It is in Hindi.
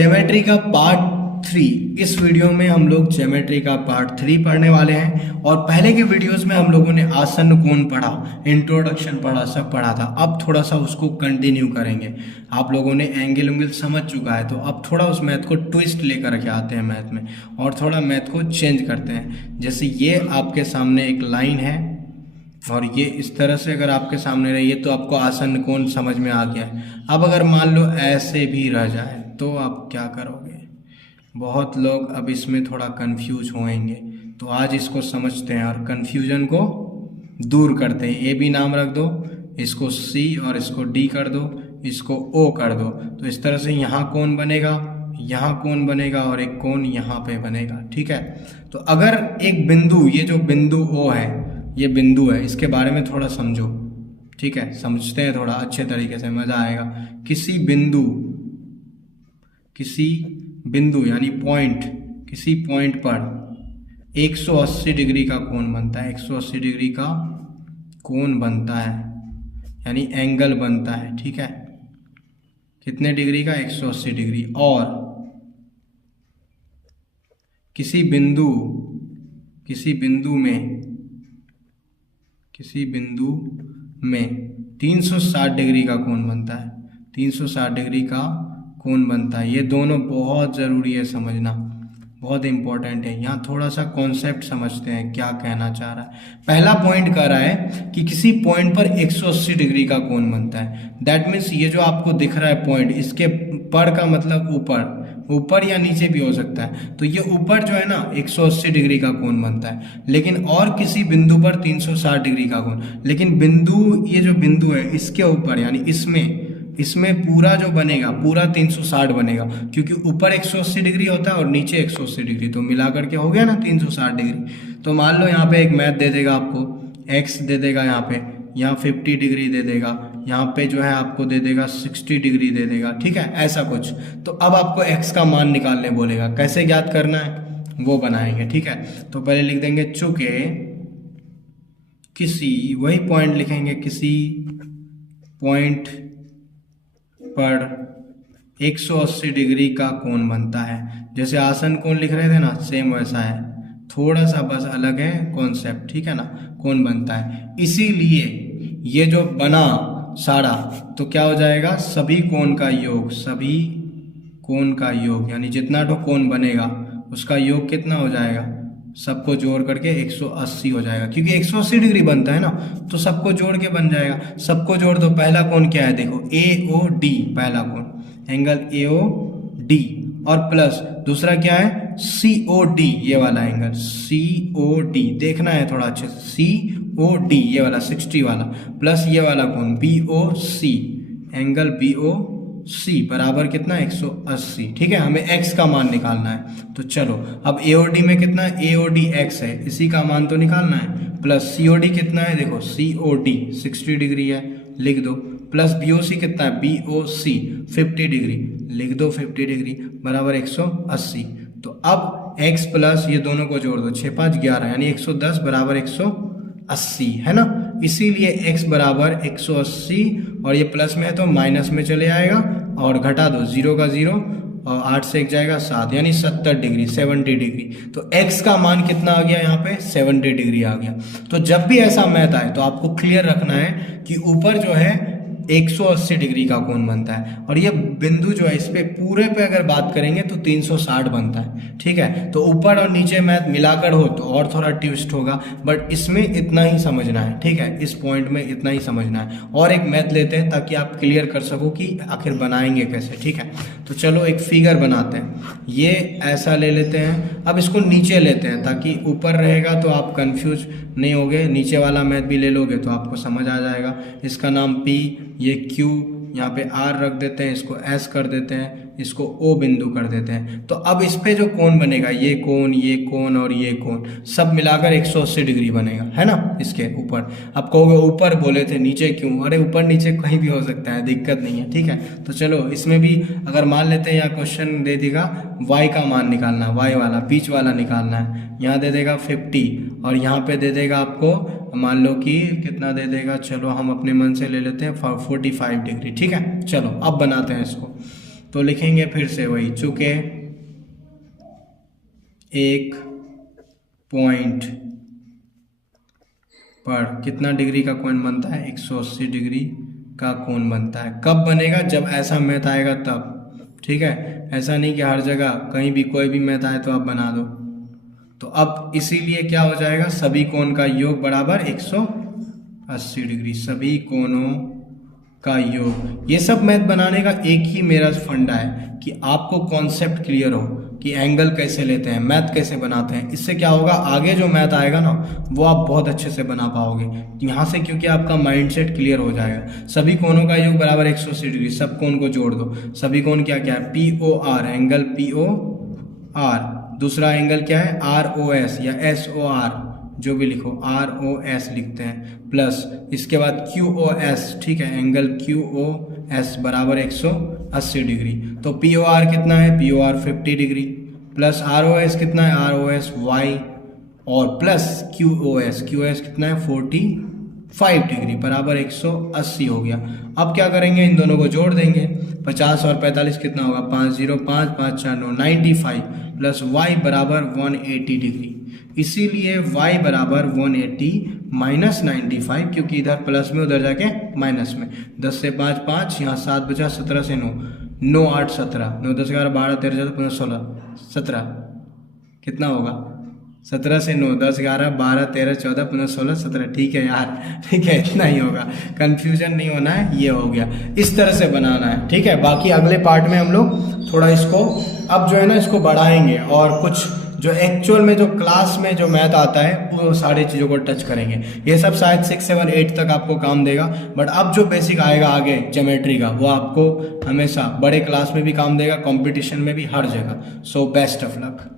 ज्योमेट्री का पार्ट 3, इस वीडियो में हम लोग ज्योमेट्री का पार्ट 3 पढ़ने वाले हैं। और पहले के वीडियोस में हम लोगों ने आसन्न कोण पढ़ा, इंट्रोडक्शन पढ़ा, सब पढ़ा था। अब थोड़ा सा उसको कंटिन्यू करेंगे। आप लोगों ने एंगल उंगल समझ चुका है, तो अब थोड़ा उस मैथ को ट्विस्ट लेकर के आते हैं मैथ में, और थोड़ा मैथ को चेंज करते हैं। जैसे ये आपके सामने एक लाइन है और ये इस तरह से अगर आपके सामने रही है तो आपको आसन्न कोण समझ में आ गया है। अब अगर मान लो ऐसे भी रह जाए तो आप क्या करोगे? बहुत लोग अब इसमें थोड़ा कंफ्यूज होंगे, तो आज इसको समझते हैं और कंफ्यूजन को दूर करते हैं। ए भी नाम रख दो, इसको सी और इसको डी कर दो, इसको ओ कर दो। तो इस तरह से यहाँ कोण बनेगा, यहाँ कोण बनेगा और एक कोण यहाँ पे बनेगा। ठीक है, तो अगर एक बिंदु, ये जो बिंदु ओ है, ये बिंदु है, इसके बारे में थोड़ा समझो। ठीक है, समझते हैं थोड़ा अच्छे तरीके से, मजा आएगा। किसी बिंदु यानी पॉइंट, किसी पॉइंट पर 180 डिग्री का कोण बनता है, 180 डिग्री का कोण बनता है, यानी एंगल बनता है। ठीक है, कितने डिग्री का? 180 डिग्री। और किसी बिंदु में 360 डिग्री का कोण बनता है, 360 डिग्री का कोण बनता है। ये दोनों बहुत ज़रूरी है समझना, बहुत इंपॉर्टेंट है। यहाँ थोड़ा सा कॉन्सेप्ट समझते हैं क्या कहना चाह रहा है। पहला पॉइंट कह रहा है कि किसी पॉइंट पर 180 डिग्री का कोण बनता है। दैट मीन्स ये जो आपको दिख रहा है पॉइंट, इसके पर का मतलब ऊपर या नीचे भी हो सकता है। तो ये ऊपर जो है ना 180 डिग्री का कोण बनता है, लेकिन और किसी बिंदु पर 360 डिग्री का कोण। लेकिन बिंदु, ये जो बिंदु है इसके ऊपर, यानी इसमें पूरा जो बनेगा पूरा 360 बनेगा, क्योंकि ऊपर 180 डिग्री होता है और नीचे 180 डिग्री, तो मिलाकर के हो गया ना 360 डिग्री। तो मान लो यहाँ पे एक मैथ दे देगा आपको, x दे देगा, यहाँ 50 डिग्री दे देगा, यहाँ पे जो है आपको दे देगा 60 डिग्री दे देगा। ठीक है, ऐसा कुछ। तो अब आपको x का मान निकालने बोलेगा, कैसे ज्ञात करना है वो बनाएंगे। ठीक है, तो पहले लिख देंगे चूंकि किसी, वही पॉइंट लिखेंगे, किसी पॉइंट पर 180 डिग्री का कोण बनता है। जैसे आसन्न कोण लिख रहे थे ना, सेम वैसा है, थोड़ा सा बस अलग है कॉन्सेप्ट। ठीक है ना, कोण बनता है। इसीलिए ये जो बना सारा, तो क्या हो जाएगा? सभी कोण का योग, यानी जितना तो कोण बनेगा उसका योग कितना हो जाएगा? सबको जोड़ करके 180 हो जाएगा, क्योंकि 180 डिग्री बनता है ना, तो सबको जोड़ के बन जाएगा। सबको जोड़ दो। पहला कोण क्या है? देखो AOD, पहला कोण एंगल AOD, और प्लस दूसरा क्या है? COD, ये वाला एंगल COD, देखना है थोड़ा अच्छे से। COD ये वाला 60 वाला, प्लस ये वाला कोण BOC, एंगल BOC बराबर कितना? 180। ठीक है, हमें x का मान निकालना है। तो चलो, अब AOD में कितना है? AOD x है, इसी का मान तो निकालना है। प्लस COD कितना है? देखो COD 60 डिग्री है, लिख दो। प्लस BOC कितना है? BOC 50 डिग्री, लिख दो 50 डिग्री बराबर 180। तो अब x प्लस ये दोनों को जोड़ दो, 6 5 11, यानी 110 बराबर 180 है ना। इसीलिए x बराबर 180, और ये प्लस में है तो माइनस में चले आएगा, और घटा दो, 0 का 0 और 8 से 1 जाएगा 7, यानी 70 डिग्री, 70 डिग्री। तो x का मान कितना आ गया? यहाँ पे 70 डिग्री आ गया। तो जब भी ऐसा मैथ आए तो आपको क्लियर रखना है कि ऊपर जो है 180 डिग्री का कोण बनता है, और ये बिंदु जो है इस पे पूरे पे अगर बात करेंगे तो 360 बनता है। ठीक है, तो ऊपर और नीचे मैथ मिलाकर हो तो और थोड़ा ट्विस्ट होगा, बट इसमें इतना ही समझना है। ठीक है, इस पॉइंट में इतना ही समझना है। और एक मैथ लेते हैं ताकि आप क्लियर कर सको कि आखिर बनाएंगे कैसे। ठीक है, तो चलो एक फिगर बनाते हैं। ये ऐसा ले लेते हैं, अब इसको नीचे लेते हैं ताकि ऊपर रहेगा तो आप कंफ्यूज नहीं होगे। नीचे वाला मैथ भी ले लोगे तो आपको समझ आ जाएगा। इसका नाम P, ये Q, यहाँ पे R रख देते हैं, इसको S कर देते हैं, इसको O बिंदु कर देते हैं। तो अब इस पे जो कोण बनेगा, ये कोण और ये कोण सब मिलाकर 180 डिग्री बनेगा, है ना, इसके ऊपर। अब कहोगे ऊपर बोले थे, नीचे क्यों? अरे ऊपर नीचे कहीं भी हो सकता है, दिक्कत नहीं है। ठीक है, तो चलो इसमें भी अगर मान लेते हैं, यहाँ क्वेश्चन दे देगा y का मान निकालना, y वाला बीच वाला निकालना है। यहाँ दे देगा 50 और यहाँ पे दे देगा आपको मान लो कि कितना दे देगा, चलो हम अपने मन से ले लेते हैं 45 डिग्री। ठीक है, चलो अब बनाते हैं इसको। तो लिखेंगे फिर से वही, चूंकि एक पॉइंट पर कितना डिग्री का कोण बनता है, 180 डिग्री का कोण बनता है। कब बनेगा, जब ऐसा मैथ आएगा तब, ठीक है। ऐसा नहीं कि हर जगह कहीं भी कोई भी मैथ आए तो आप बना दो। तो अब इसीलिए क्या हो जाएगा, सभी कोण का योग बराबर 180 डिग्री, सभी कोणों का योग। ये सब मैथ बनाने का एक ही मेरा फंडा है कि आपको कॉन्सेप्ट क्लियर हो कि एंगल कैसे लेते हैं, मैथ कैसे बनाते हैं। इससे क्या होगा, आगे जो मैथ आएगा ना वो आप बहुत अच्छे से बना पाओगे यहाँ से, क्योंकि आपका माइंडसेट क्लियर हो जाएगा। सभी कोणों का योग बराबर 180 डिग्री, सब कोण को जोड़ दो। सभी कोण क्या क्या है, POR, एंगल POR। दूसरा एंगल क्या है, ROS या SOR, जो भी लिखो, ROS लिखते हैं, प्लस इसके बाद QOS, ठीक है, एंगल QOS बराबर 180 डिग्री। तो POR कितना है, POR 50 डिग्री, प्लस ROS कितना है, ROS Y, और प्लस QOS कितना है, 45 डिग्री बराबर 180 हो गया। अब क्या करेंगे, इन दोनों को जोड़ देंगे। 50 और 45 कितना होगा, 5 0 5 5 4 9, 95, प्लस Y बराबर 180 डिग्री। इसीलिए y बराबर 180 माइनस 95, क्योंकि इधर प्लस में उधर जाके माइनस में। 10 से 5 5, यहाँ 7 बचा, 17 से 9 9 8 17, 9 10 11 12 13 14 15 16 17, कितना होगा, 17 से 9 10 11 12 13 14 15 16 17, ठीक है यार, ठीक है, इतना ही होगा, कंफ्यूजन नहीं होना है। ये हो गया, इस तरह से बनाना है, ठीक है। बाकी अगले पार्ट में हम लोग थोड़ा इसको अब जो है ना इसको बढ़ाएंगे, और कुछ जो एक्चुअल में जो क्लास में जो मैथ आता है वो सारी चीज़ों को टच करेंगे। ये सब शायद 6 7 8 तक आपको काम देगा, बट अब जो बेसिक आएगा आगे ज्योमेट्री का, वो आपको हमेशा बड़े क्लास में भी काम देगा, कंपटीशन में भी, हर जगह। So best of luck.